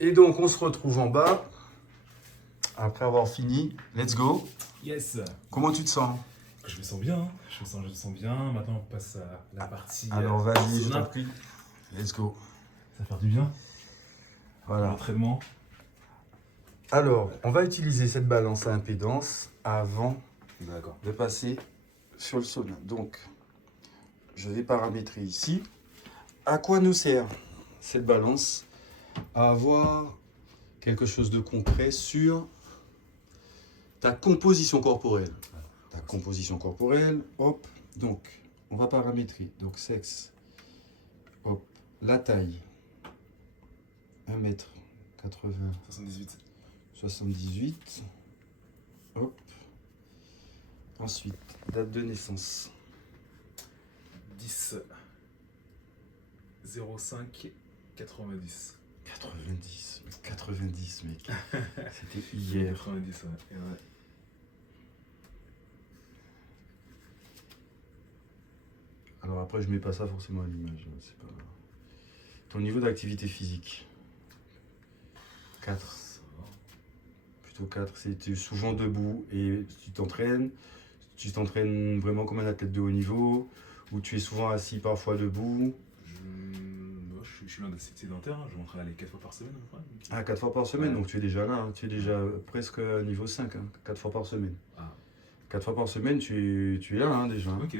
Et donc, on se retrouve en bas. Après avoir fini, let's go. Yes. Comment tu te sens? Je me sens bien, hein. Je me sens bien. Maintenant, on passe à la partie Alors, vas-y, je sauna. t'en prie. Let's go. Ça va faire du bien. Voilà. L'entraînement. Alors, on va utiliser cette balance à impédance avant D'accord. de passer sur le sauna. Donc, je vais paramétrer ici. À quoi nous sert cette balance? À avoir quelque chose de concret sur ta composition corporelle. Ta composition corporelle, hop. Donc, on va paramétrer. Donc, sexe, hop. La taille, 1m80, 78. 78. Hop. Ensuite, date de naissance. 10. 05. 90. 90, mec. C'était hier. 90, ouais. Ouais. Alors après, je mets pas ça forcément à l'image. C'est pas... Ton niveau d'activité physique. 4. Ça va. Plutôt 4. Tu es souvent debout et tu t'entraînes vraiment comme un athlète de haut niveau, ou tu es souvent assis, parfois debout. Je suis loin d'être sédentaire, hein. Je m'entraîne aller 4 fois par semaine. Ouais. Ah, 4 fois par semaine, Ouais. donc tu es déjà là, hein. Tu es déjà presque à niveau 5, hein. 4 fois par semaine. Ah. 4 fois par semaine, tu es là, hein, déjà, hein. Ok.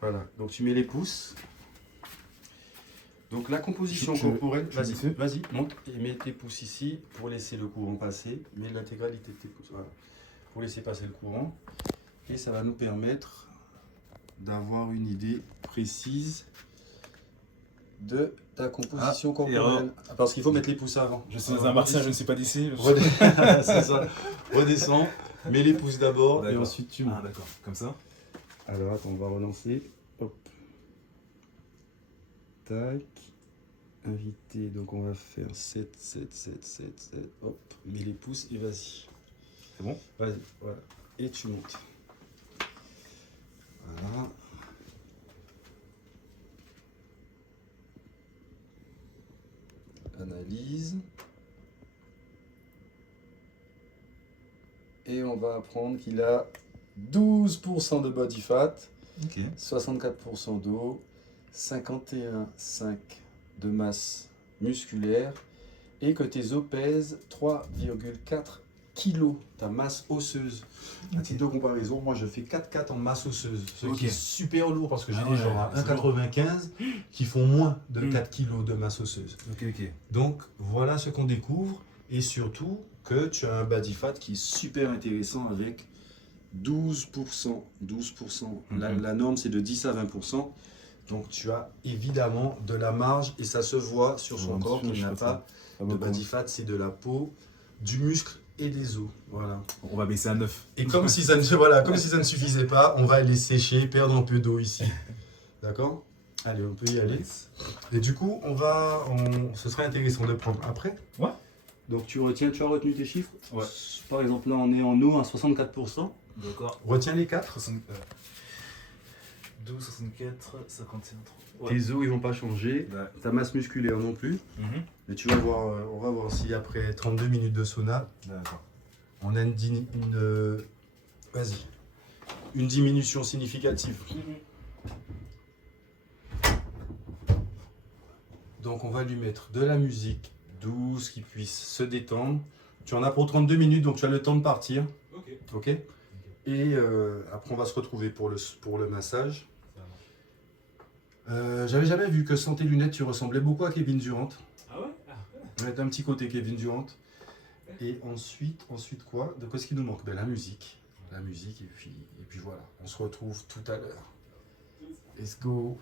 Voilà, donc tu mets les pouces. Donc la composition Je- corporelle, je- je- vas-y, monte et mets tes pouces ici pour laisser le courant passer. Mets l'intégralité de tes pouces, voilà, pour laisser passer le courant. Et ça va nous permettre d'avoir une idée précise de ta composition corporelle. Parce qu'il faut mettre les pouces avant. Je suis Alors, un martien, je ne suis pas d'ici. C'est ça. Redescends, mets les pouces d'abord et D'accord. ensuite tu montes. Ah, d'accord. Comme ça. Alors attends, on va relancer. Hop. Tac. Invité, donc on va faire 7, 7, 7, 7, 7. Hop, mets les pouces et vas-y. C'est bon? Vas-y, voilà. Et tu montes. Voilà. Analyse. Et on va apprendre qu'il a 12% de body fat, Ok. 64% d'eau, 51,5 de masse musculaire et que tes os pèsent 3,4 kg, ta masse osseuse. À titre de comparaison, moi je fais 4,4 en masse osseuse, ce Ok. qui est super lourd parce que j'ai Ah des ouais, gens à c'est 1,95 qui font moins de Mm. 4 kg de masse osseuse. Ok, ok. Donc voilà ce qu'on découvre et surtout que tu as un body fat qui est super intéressant avec 12%. 12%. La norme c'est de 10 à 20%. Donc tu as évidemment de la marge et ça se voit sur son corps qu'il n'a pas de body fat, c'est de la peau, du muscle et des os. Voilà. On va baisser à 9. Et comme si ça ne, voilà, comme si ça ne suffisait pas, on va les sécher, perdre un peu d'eau ici. D'accord? Allez, on peut y aller. Et du coup, ce serait intéressant de prendre après. Ouais. Donc tu as retenu tes chiffres. Ouais. Par exemple, là on est en eau à 64%. D'accord. Retiens les 4. 12, 64, 51, 3. Ouais. Tes os ils vont pas changer. Ouais. Ta masse musculaire non plus. Mhm. Mais tu vas voir, on va voir si après 32 minutes de sauna, D'accord. on a une diminution significative. Donc on va lui mettre de la musique douce qui puisse se détendre. Tu en as pour 32 minutes, donc tu as le temps de partir. Ok. Ok. Et après on va se retrouver pour le massage. Ça marche. J'avais jamais vu que sans tes lunettes tu ressemblais beaucoup à Kevin Durant. Ah ouais? Ah. On a un petit côté Kevin Durant. Et ensuite quoi? De quoi est-ce qu'il nous manque? Ben, la musique. La musique et puis voilà. On se retrouve tout à l'heure. Let's go.